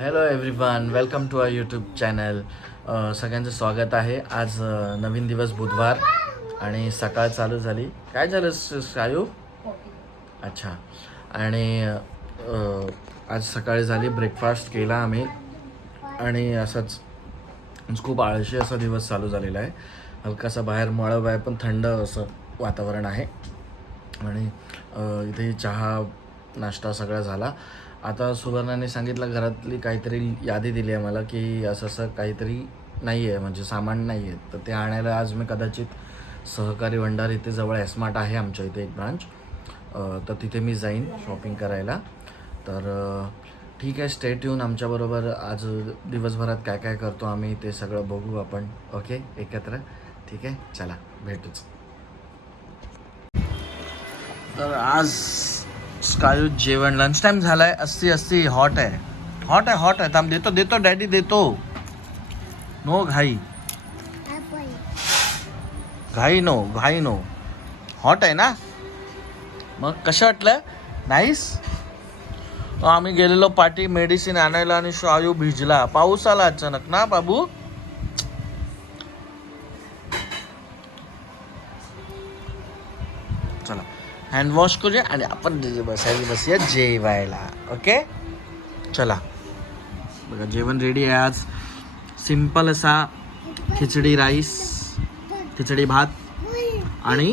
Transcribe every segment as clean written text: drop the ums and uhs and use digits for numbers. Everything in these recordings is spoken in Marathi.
Hello everyone, welcome to our YouTube channel. सगळ्यांचं स्वागत आहे. आज नवीन दिवस बुधवार आणि सकाळ चालू झाली. काय झालं सायू? अच्छा. आणि आज सकाळी झाली, ब्रेकफास्ट केला आम्ही आणि असाच खूप आळशी असा दिवस चालू झालेला आहे. हलकासा बाहेर मळब आहे पण थंड असं वातावरण आहे आणि इथे चहा नाश्ता सगळा झाला. आता सुवर्णाने सांगितलं, घरातली काहीतरी यादी दिली आहे मला की असं असं काहीतरी नाही आहे, म्हणजे सामान नाही आहे. तर ते आणायला आज मी कदाचित सहकारी भंडार इथे जवळ एस्मार्ट आहे आमच्या इथे एक ब्रांच, तर तिथे मी जाईन शॉपिंग करायला. तर ठीक आहे, स्टे ट्यून आमच्याबरोबर. आज दिवसभरात काय काय करतो आम्ही ते सगळं बघू आपण. ओके, एकत्र. ठीक आहे, चला भेटूच. तर आज स्कायू जेवण लंच टाइम झालाय. अस्सी हॉट आहे, हॉट आहे, हॉट आहे. थांब, देतो देतो डॅडी देतो. नो घाई, घाई नो, घाई नो. हॉट आहे ना. मग कसं वाटलं? नाईस. आम्ही गेलेलो पाठी मेडिसिन आणायला आणि शायू भिजला. पाऊस आला अचानक ना बाबू. चला हँड वॉश करूया आणि आपण बसूया जेवायला. ओके, चला. बघा, जेवण रेडी आहे. आज सिंपल असा खिचडी राईस, खिचडी भात आणि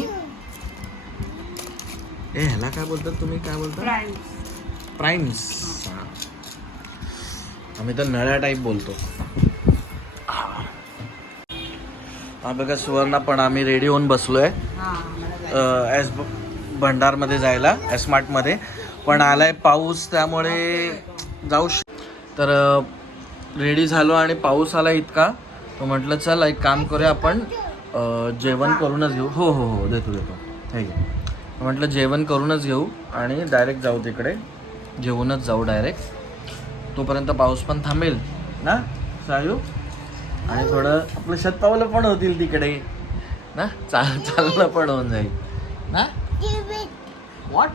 ह्याला काय बोलतात तुम्ही, काय बोलता? प्राइम्स. आम्ही तर नळ्या टाईप बोलतो. हा बघा, सुवर्णा पण आम्ही रेडी होऊन बसलोय एस भंडारमध्ये जायला, एस्मार्टमध्ये. पण आलाय पाऊस, त्यामुळे जाऊ तर रेडी झालो आणि पाऊस आला इतका, तो म्हटलं चल एक काम करूया आपण, जेवण करूनच घेऊ. हो हो हो, देतो देतो. हे म्हटलं जेवण करूनच घेऊ आणि डायरेक्ट जाऊ तिकडे, जेवूनच जाऊ डायरेक्ट. तोपर्यंत पाऊस पण थांबेल ना सायू, आणि थोडं आपलं शतपावलं पण होतील तिकडे ना, चालणं पण होऊन जाईल ना. व्हॉट?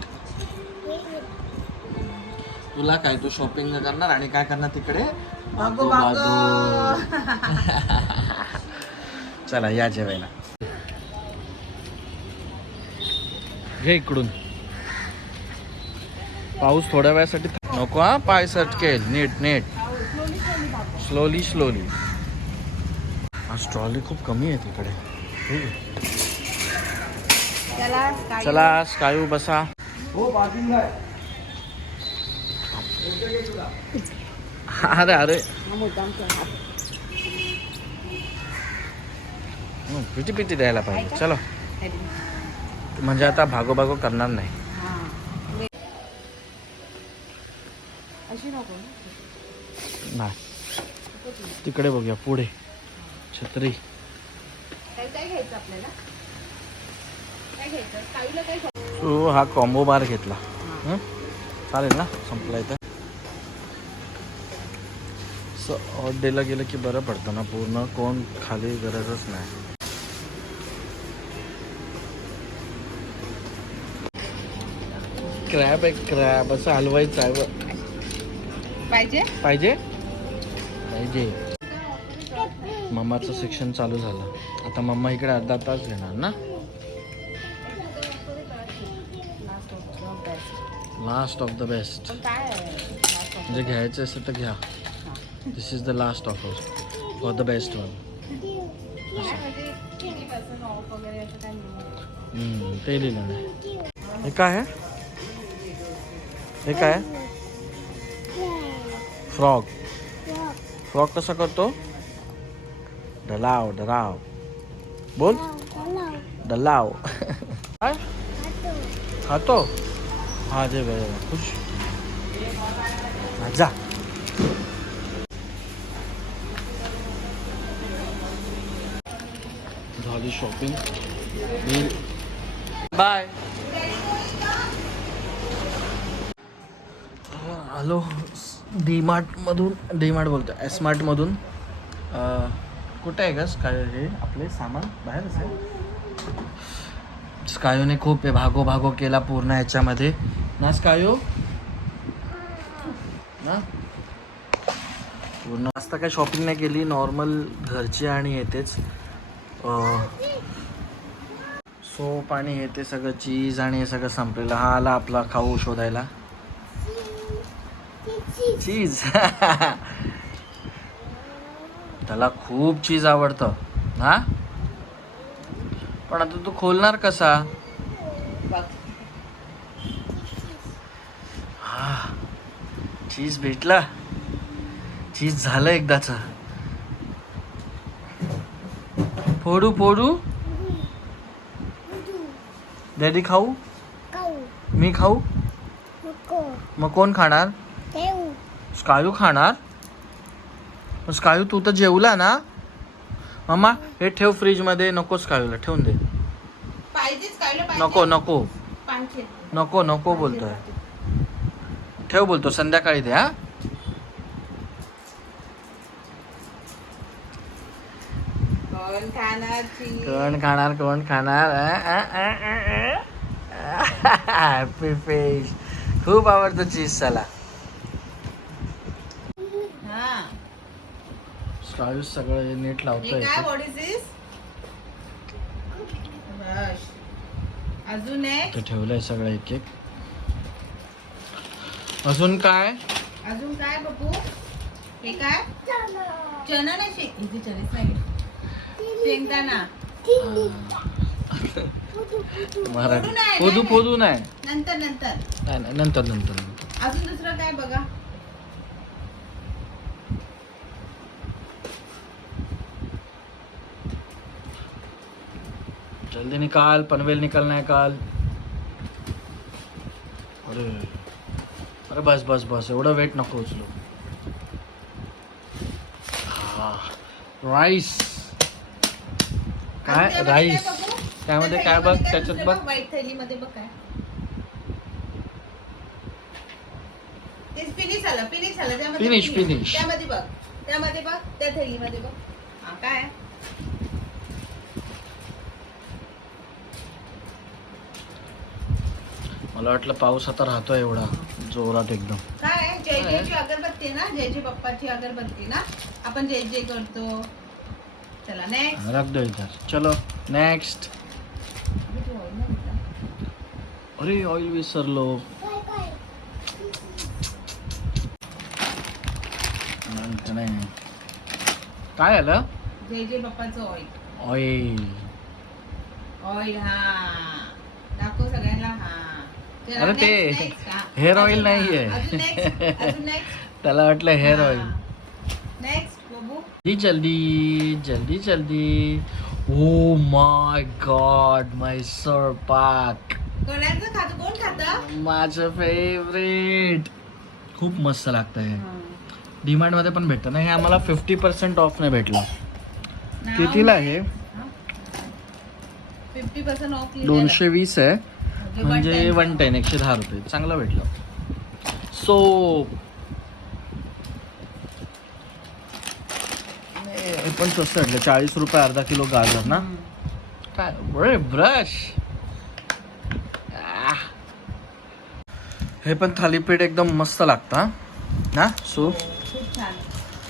तुला काय, तू शॉपिंग करणार आणि काय करणार तिकडे? बागो बागो. चला या जेवायला. घे इकडून. पाऊस थोड्या वेळासाठी नको हा, पाय सटकेल. नीट नीट, स्लोली स्लोली. आज ट्रॉली खूप कमी आहे तिकडे. चला स्कायू बसा. अरे अरे, पिटी पिटी द्यायला पाहिजे. चलो, म्हणजे आता भागोभागो करणार नाही. नाही, तिकडे बघूया पुढे. छत्री. सो हा कॉम्बो बार घेतला. चालेल ना, संपला इथं. ऑड डेला गेलं की बरं पडतं ना, पूर्ण कोण खाली गरजच नाही. क्रॅब आहे, क्रॅब असं हलवायचं आहे. पाहिजे पाहिजे पाहिजे. मम्माचं सेक्शन चालू झालं आता. मम्मा इकडे अर्धा तास घेणार ना. Last of the best. म्हणजे घ्यायचं असेल तर घ्या. This is the last offer for the best one. ते लिहिलं नाही. हे काय आहे? हे काय आहे? फ्रॉग. फ्रॉग कसा करतो? डलाव डलाव बोल. डलाव. काय खातो? हा जे बरोबर. खुश जा. झाली शॉपिंग. बाय. हॅलो, डीमार्ट बोलतो, एस्मार्टमधून. कुठे आहे गस काय हे आपले सामान? बाहेरच आहे. स्कायूने खूप भागो केला पूर्ण ह्याच्यामध्ये ना स्कायू ना. पूर्ण जास्त काही शॉपिंग नाही केली, नॉर्मल घरची आणि येतेच सोप आणि हे ते सगळं चीज आणि हे सगळं संपलेलं. हा आला आपला खाऊ शोधायला. चीज त्याला खूप चीज आवडतं हा. पण आता तू खोलणार कसा? हा चीज भेटला, चीज झालं एकदाच. फोडू फोडू डॅडी खाऊ, मी खाऊ, मग कोण खाणार? स्कायू खाणार. स्कायू तू तर जेवला ना मम्मा. हे ठेव फ्रीज मध्ये, नको स्कायूला ठेवून दे. नको नको नको नको बोलतोय, ठेव बोलतो, संध्याकाळी दे. हा कोण खाणार कोण खाणार? Happy face. खूप आवडतं चीज साला. स्कायू सगळं नीट लावतोय. अजून ठेवलंय सगळं एक एक. अजून काय? अजून काय बघू? हे काय? चना नाही, चणेच नाही, शेंगदाणा. पोदू पोदू नाही, नंतर नंतर नाही नंतर नंतर नंतर. अजून दुसरं काय बघा? जल्दी निकाल, पनवेल निकलना है काल. अरे अरे बस बस बस, एवढं वेट नको उचलू. हा राईस. काय राईस? त्यामध्ये काय बघ, त्याच्यात बघ. व्हाईट थैलीमध्ये बघ काय. फिनिश झालं, फिनिश झालं. त्यामध्ये फिनिश फिनिश. त्यामध्ये बघ, त्यामध्ये बघ, त्या थैलीमध्ये बघ. हा काय? मला वाटलं पाऊस आता राहतोय एवढा जोरात एकदम. काय? जय जयची अगरबत्ती ना, जय जय बाप्पाची अगरबत्ती ना, आपण जय जय करतो. चला नेक्स्ट. रख दो इधर. चलो नेक्स्ट. अरे ऑइल विसरलो. काय आलं? जय जय बाप्पाचं ऑइल. ऑइल ऑइल हा दाखव सगळ्यांना. हा अरे ते हेअर ऑइल नाहीये. त्याला वाटलं हेअर ऑइल. नेक्स्ट बघू. जल्दी जल्दी जल्दी. Oh my God, Mysore pak. कोणाचं खातं? कोण खातं? माझं फेवरेट. खूप मस्त लागतं हे. डीमार्ट मध्ये पण भेटतं ना हे. आम्हाला 50% ऑफ नाही भेटलं. कितीला आहे? 50% ऑफ. 220 आहे म्हणजे 110, 110 रुपये. चांगलं भेटलं. सो हे पण स्वस्त भेटलं. 40 रुपये अर्धा किलो गाजर ना. काय बरे ब्रश. हे पण थालीपीठ एकदम मस्त लागतं ना. सो खूप छान.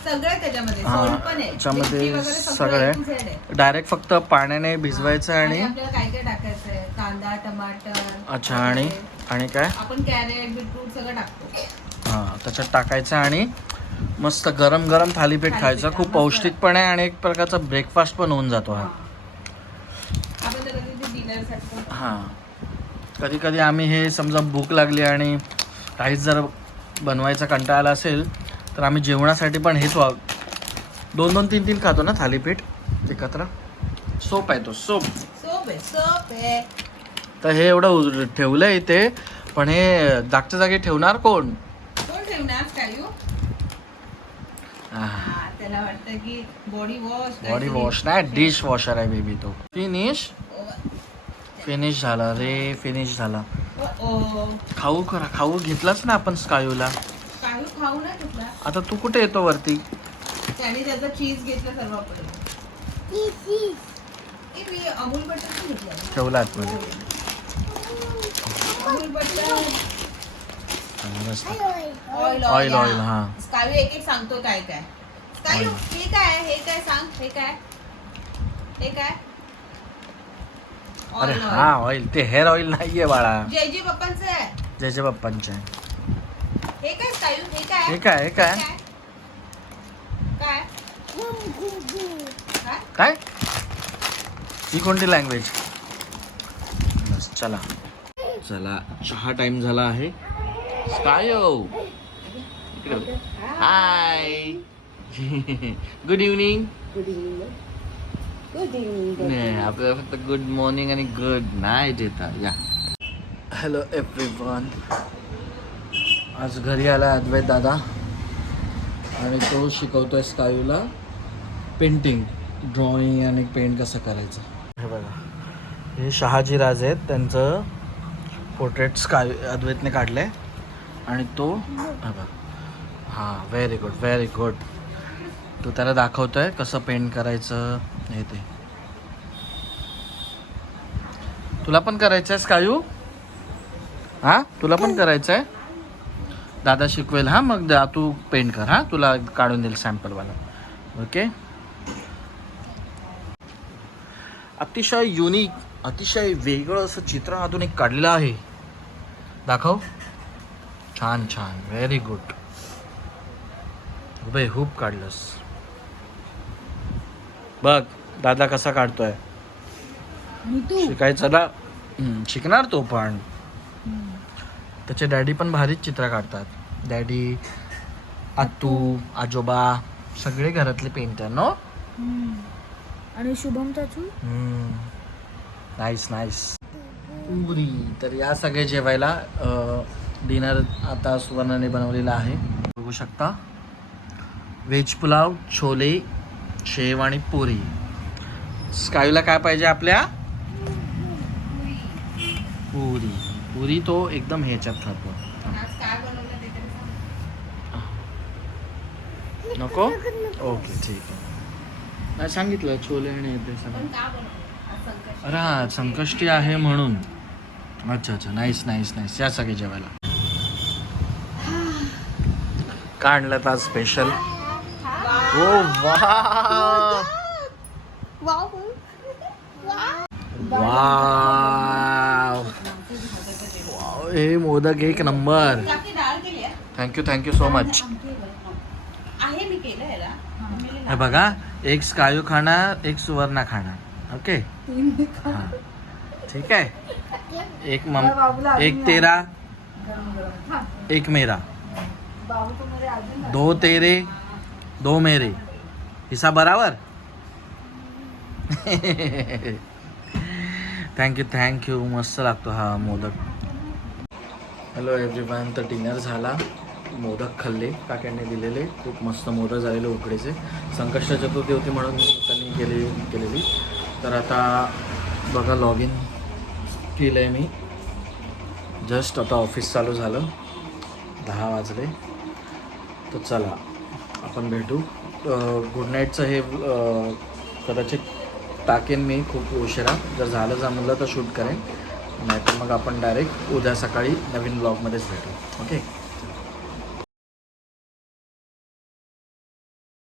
सगळं त्याच्यामध्ये हा, सोल पण आहे, त्याच्यामध्ये मिरची वगैरे सगळं A to Z आहे. डायरेक्ट फक्त पाण्याने भिजवायचं आणि आपल्याला काय काय टाकायचं आहे? कांदा, टमाटर. अच्छा आणि काय आपण कॅरेट, बीटरूट सगळं टाकतो. हां त्याच्यात टाकायचं आणि मस्त गरम गरम थालीपीठ खायचं. खूप पौष्टिक पण आहे आणि एक प्रकारचा ब्रेकफास्ट पण होऊन जातो हा. आपण त्याला डिनरसाठी. हां कधी कधी आम्ही हे समजा भूक लागली आणि काहीच जर बनवायचा कंटाळा आला असेल तर आम्ही जेवणासाठी पण हेच 2-2, 3-3 खातो ना थालीपीठ एकत्र. सोप आहे तो, सोप. सोप आहे. तर हे एवढं ठेवलंय इथे, पण हे जागच्या जागी ठेवणार कोण? ठेवणार? कायू. त्याला वाटतं की बॉडी वॉश नाही, डिश वॉशर आहे बेबी तो. फिनिश झाला रे, फिनिश झाला. खाऊ करा, खाऊ घेतलाच ना आपण स्कायूला. कायू खाऊ ना घेतला. आता तू कुठे येतो वरती? त्याने त्याचा चीज घेतला सर्व आपण. मी अमूल बटर पण घेतला. ठेवला आतमध्ये. अमूल बटर. Oil oil. हा स्कायू एक एक सांगतो काय काय. काय हे काय हे काय सांग हे काय अरे Oil, हा ऑइल ते हेअर ऑइल नाहीये बाळा, जयजी पप्पांचं आहे. ज्याच्या पप्पांचे आहे. हे काय सायू हे काय हे काय काय काय काय ही कोणती लँग्वेज? बस चला चला चहा टाइम झाला आहे. स्कायो हाय गुड इव्हनिंग. नाही आपल्याला फक्त गुड मॉर्निंग आणि गुड नाईट येतात. या हॅलो एव्हरीवन. आज घरी आला अद्वैत दादा आणि तो शिकवतोय स्कायूला पेंटिंग, ड्रॉइंग आणि पेंट कसं करायचं. हे बघा हे शहाजी राज आहेत, त्यांचं पोर्ट्रेट स्काय अद्वैतने काढलं आहे आणि तो हा बघा हां व्हेरी गुड. तो त्याला दाखवतोय कसं पेंट करायचं हे ते. तुला पण करायचं आहे स्कायू? हां तुला पण करायचं आहे? दादा शिकवेल हां, मग तू पेंट कर हां, तुला काढून देईल सॅम्पलवाला. ओके. अतिशय युनिक, अतिशय वेगळं असं चित्र आधुनिक काढलेलं आहे. दाखव. छान व्हेरी गुड. हुबेहूब काढलंस. बघ दादा कसा काढतोय. शिकायचं ना. शिकणार तो पण. त्याचे डॅडी पण भारीच चित्र काढतात. डॅडी, आत्तू, आजोबा सगळे घरातले पेंटर नो. आणि शुभम चाचू. नाईस. पुरी. तर या सगळे जेवायला डिनर आता सुवर्णाने बनवलेला आहे. बघू शकता व्हेज पुलाव, छोले, शेव आणि पुरी. स्कायूला काय पाहिजे आपल्या? पुरी तो एकदम ह्याच्यात खातो. आज काय बनवलं ते तरी सांग. नको ओके ठीक आहे. नाही सांगितलं छोले आणि ते सगळं. पण का बनवलं आज संकष्टी? अरे हा संकष्टी आहे म्हणून. अच्छा नाईस. या सगळे जेवायला. काय आणलं आज स्पेशल? ओ वाव. हे मोदक एक नंबर. आपली डाळ केली आहे? Thank you so much. आहे मी केलं याला. हे बघा एक स्कायू खाणार, एक सुवर्णा खाणार. ओके हां ठीक आहे. एक तेरा, एक मेरा, दो तेरे, दो मेरे. हिसाब बराबर. थँक्यू मस्त लागतो हा मोदक. Hello everyone. तर डिनर झाला. मोदक खाल्ले, काक्यांनी दिलेले. खूप मस्त मोदक झालेले उकडीचे. संकष्ट चतुर्थी होती म्हणून त्यांनी केलेली. तर आता बघा लॉग इन केलं आहे मी. जस्ट आता ऑफिस चालू झालं. 10 वाजले. तर चला आपण भेटू. गुड नाईटचं हे कदाचित टाकेन मी खूप उशिरा. जर झालं जमलं तर शूट करेन, नाहीतर मग आपण डायरेक्ट उद्या सकाळी नवीन ब्लॉगमध्येच भेटू. ओके.